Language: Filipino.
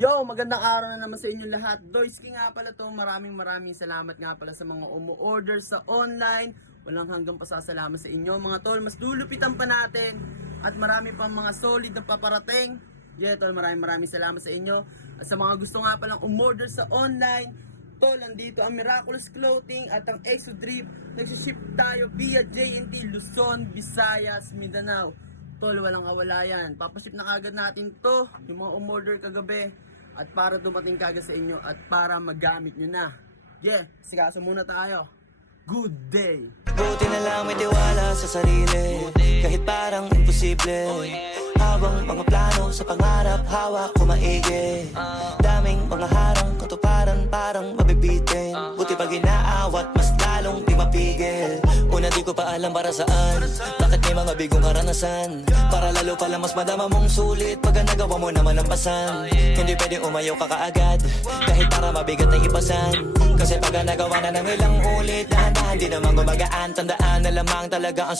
Yo, magandang araw na naman sa inyo lahat. Doyski nga pala to. Maraming salamat nga pala sa mga umu-order sa online. Walang hanggang pasasalamat sa inyo mga tol. Mas lulupitan pa natin at marami pang mga solid na paparating. Yeah tol, maraming salamat sa inyo. At sa mga gusto nga palang umorder sa online, tol, nandito ang Miraculous Clothing at ang Exodrip. Nagsiship tayo via JNT, Luzon, Visayas, Mindanao. Tol, walang kawala yan. Papaship na kagad natin to, yung mga umorder kagabi. At para dumating kagad sa inyo at para magamit nyo na. Yeah, sikaso muna tayo. Good day! Buti na lang may tiwala sa sarili, kahit parang imposible. Habang mga plano sa pangarap, hawak ko maigi. Daming mga harang, katuparan parang mabibitin. Buti pag inaawat, mas lalong di mapigil. Una di ko pa alam para saan, bakit may mga bigong karanasan. Para lalo pala mas madama mong sulit pag nagawa mo naman ang pasan. Hindi pwede umayaw ka kaagad, kahit para mabigat na ipasan. Kasi pag nagawa na ng ilang ulit, dahan-dahan di naman gumagaan. Tandaan na lamang talaga ang